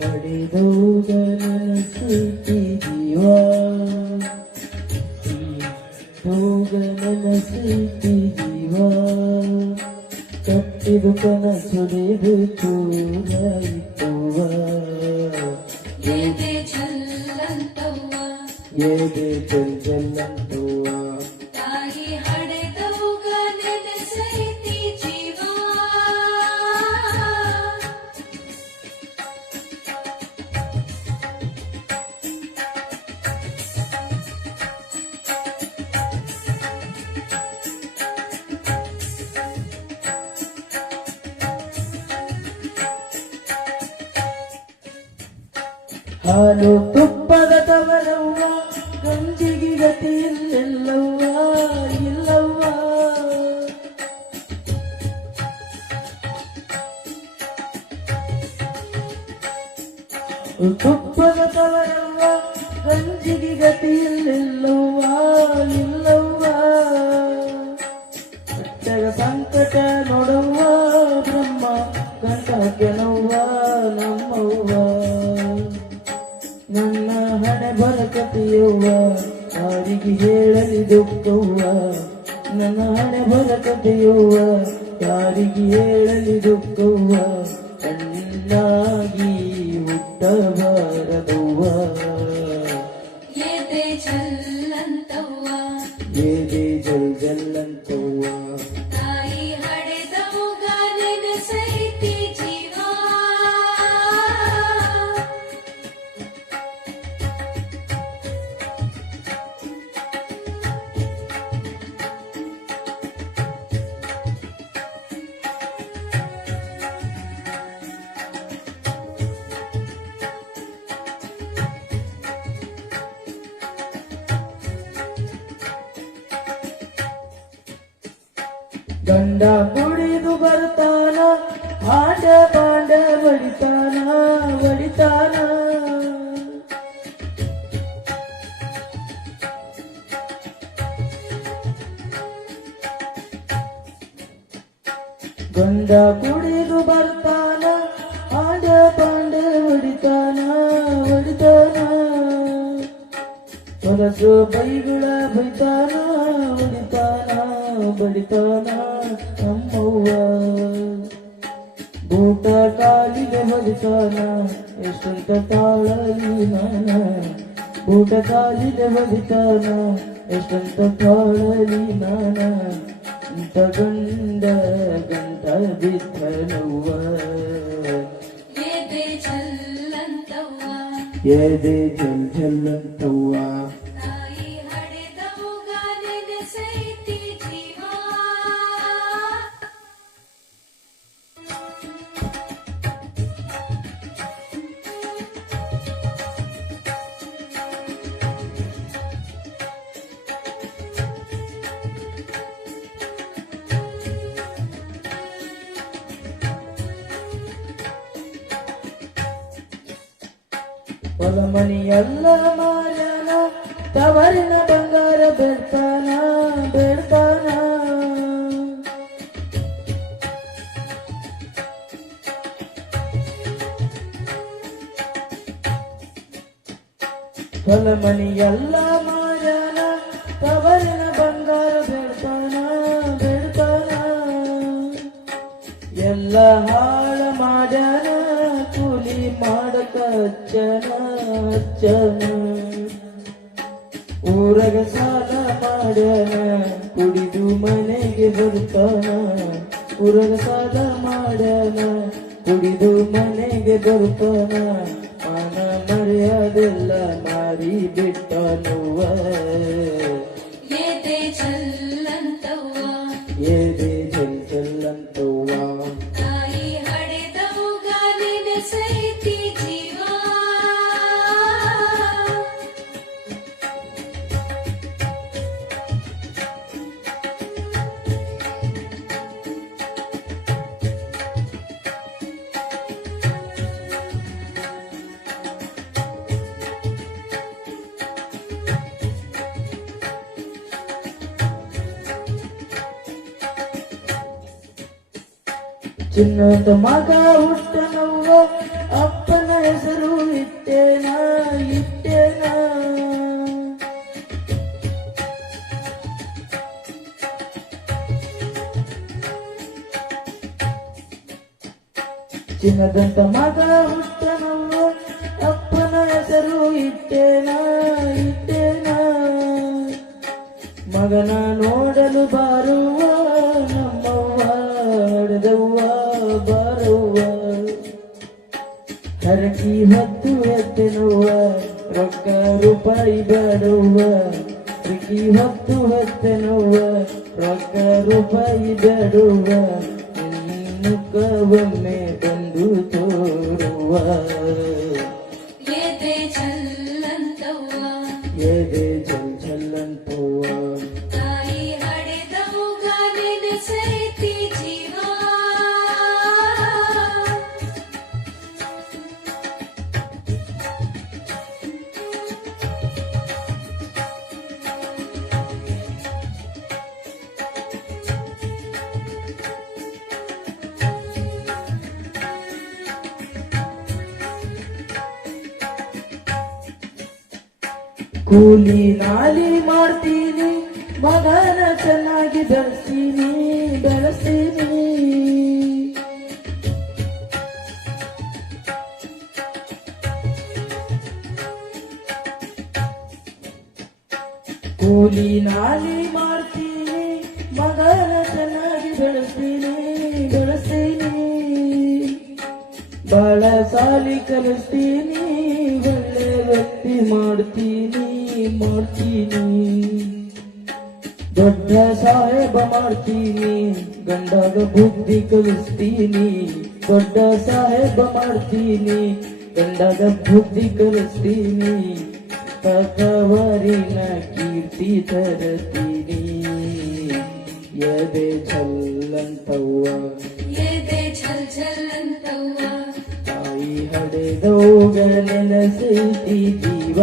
ಹಡೆದೋಗನ ಪ್ರೀತಿ ಜೀವ ಹೋಗನ ಪ್ರೀತಿ ಜೀವ ಕಟ್ಟಿದು ಕನಸುಡೆದು ಚೂರಾಯಿತವ್ವ ಎದೆ ಚಲ್ಲಂತವ್ವ ಎದೆ ಚಲ್ಲಂತವ್ವ ತಾಯಿ ಹಡೆದವ್ಗ ನೆನೆಸೈತಿ ಜೀವ ಹಾಲು ತುಪ್ಪದ ತವರವ್ವ ಗಂಜಿಗೆ ಗತಿ ಇಲ್ಲವ್ವ ಇಲ್ಲವ್ವ ತುಪ್ಪದ ತವರವ್ವ ಗಂಜಿಗೆ ಗತಿ ಇಲ್ಲವ್ವ ಇಲ್ಲವ್ವ ಹೊಟ್ಟೆಗ ಸಂಕಟ ನೋಡವ್ವ ಬ್ರಹ್ಮ ಕಂಠಕ್ಕೆ ನೋವ್ವ ನಮ್ಮವ್ವ ನನ್ನ ಹಣೆ ಬರಕತೆಯವ್ವ ಯಾರಿಗೆ ಹೇಳಲಿ ದುಃಖವ್ವ ನನ್ನ ಹಣೆ ಬರಕತೆಯವ್ವ ಯಾರಿಗೆ ಹೇಳಲಿ ದುಃಖವ್ವ ಕಣ್ಣಾಗಿ ಹುಟ್ಟಬಾರದವ್ವ ಎದೆ ಚಲ್ಲಂತವ್ವ ಎದೆ ಜಲ್ಲಂತವ್ವ ತಾಯಿ ಹಡೆದವ್ಗ ನೆನೆಸೈತಿ ಜೀವ ಗಂಡ ಕುಡಿದು ಬರ್ತಾನ ಹಾಂಡ ಬಾಂಡ ಬಡಿತಾನ ಬಡಿತಾನ ಗಂಡ ಕುಡಿದು ಬರ್ತಾನ ಹಾಂಡ ಬಾಂಡ ಬಡಿತಾನ ಬಡಿತಾನ ಹೊಲಸು ಬೈಗುಳ ಬೈತಾನ ಹೊಡಿತಾನ ಬಡಿತಾನ ನಮ್ಮವ್ವ ಬೂಟ ಕಾಲಿಗೆ ಹೊಡಿತಾನ ಎಷ್ಟಂತ ತಾಳಲಿ ನಾನ ಬೂಟ ಕಾಲಿಗೆ ಹೊಡಿತಾನ ಎಷ್ಟಂತ ತಾಳಲಿ ನಾನ ಇಂಥ ಗಂಡ ಗಂಟ ಬಿದ್ದನವ್ವ ಎದೆ ಚಲ್ಲಂತವ್ವ ಎದೆ ಜಲ್ಲಂತವ್ವ ತಾಯಿ ಹಡೆದವ್ಗ ನೆನೆಸೈತಿ ಜೀವ ಹೊಲ ಮನೆಯೆಲ್ಲ ಮಾರ್ಯಾನ ತವರಿನ ಬಂಗಾರ ಬೇಡ್ತಾನ ಬೇಡ್ತಾನ ಹೊಲ ಮನೆಯೆಲ್ಲ ಮಾರ್ಯಾನ ತವರಿನ ಬಂಗಾರ ಬೇಡ್ತಾನ ಬೇಡ್ತಾನ ಎಲ್ಲ ಹಾಳ ಮಾಡ್ಯಾನ ಕೂಲಿ ಮಾಡಕ ಅಚ್ಚನ ಅಚ್ಚನ ಊರಗ ಸಾಲ ಮಾಡ್ಯಾನ ಕುಡಿದು ಮನೆಗೆ ಬರ್ತಾನ ಊರಗ ಸಾಲ ಮಾಡ್ಯಾನ ಕುಡಿದು ಮನೆಗೆ ಬರ್ತಾನ ಮಾನ ಮರ್ಯಾದೆಲ್ಲ ಮಾರಿ ಬಿಟ್ಟನುವ ಎದೆ ಚಲ್ಲಂತವ್ವ ಎದೆ ಜಲ್ಲಂತವ್ವ ತಾಯಿ ಹಡೆದವ್ಗ ನೆನೆಸೈತಿ ಜೀವ ಚಿನ್ನದ ಮಗ ಹುಟ್ಟನವ್ವ ಅಪ್ಪನ ಹೆಸರು ಇಟ್ಟೇನಾ ಇಟ್ಟೇನಾ ಚಿನ್ನದಂತ ಮಗ ಹುಟ್ಟನವ್ವ ಅಪ್ಪನ ಹೆಸರು ಇಟ್ಟೇನಾ ಇಟ್ಟೇನಾ ಮಗನ ನೋಡಲು ಬಾರುವ ನಮ್ಮವ್ವ ಹಡೆದವ್ವ ಬಾರವ್ವ ಹರಕಿ ಹೊತ್ತು ಎತ್ತನವ್ವ ರೊಕ್ಕ ರೂಪಾಯಿ ಬೇಡವ್ವ ಹರಕಿ ಹೊತ್ತು ಎತ್ತನವ್ವ ರೊಕ್ಕ ರೂಪಾಯಿ ಬೇಡವ್ವ ಮುಖವೊಮ್ಮೆ ಬಂದು ತೋರುವ ಎದೆ ಚಲ್ಲಂತವ್ವ ಎದೆ ಚಲ್ ಚಲ್ಲಂತವ್ವ ತಾಯಿ ಹಡೆದವ್ಗ ನೆನೆಸೈತಿ ಜೀವ ಕೂಲಿ ನಾಲಿ ಮಾಡ್ತೀನಿ ಮಗನ ಚೆನ್ನಾಗಿ ಬೆಳೆಸ್ತೀನಿ ಬೆಳೆಸ್ತೀನಿ ಕೂಲಿ ನಾಲಿ ಮಾಡ್ತೀನಿ ಮಗನ ಚೆನ್ನಾಗಿ ಬೆಳೆಸ್ತೀನಿ ಬೆಳೆಸ್ತೀನಿ ಬಾಳ ಸಾಲಿ ಕಲಿಸ್ತೀನಿ ಒಳ್ಳೆ ವ್ಯಕ್ತಿ ಮಾಡ್ತೀನಿ ಮಾಡ್ತೀನಿ ದೊಡ್ಡ ಸಾಹೇಬ ಮಾಡ್ತೀನಿ ಗಂಡಾಗ ಬುದ್ಧಿ ಕಲಿಸ್ತೀನಿ ದೊಡ್ಡ ಸಾಹೇಬ ಮಾಡ್ತೀನಿ ಗಂಡಾಗ ಬುದ್ಧಿ ಕಲಿಸ್ತೀನಿ ತಕವರಿನ ಕೀರ್ತಿ ತರತೀನಿ ಎದೆ ಚಲ್ಲಂತವ್ವ ಎದೆ ಛಲ್ ಛಲ್ಲಂತವ್ವ ತಾಯಿ ಹಡೆದೋಗ ನೆನಸೈತಿ ಜೀವ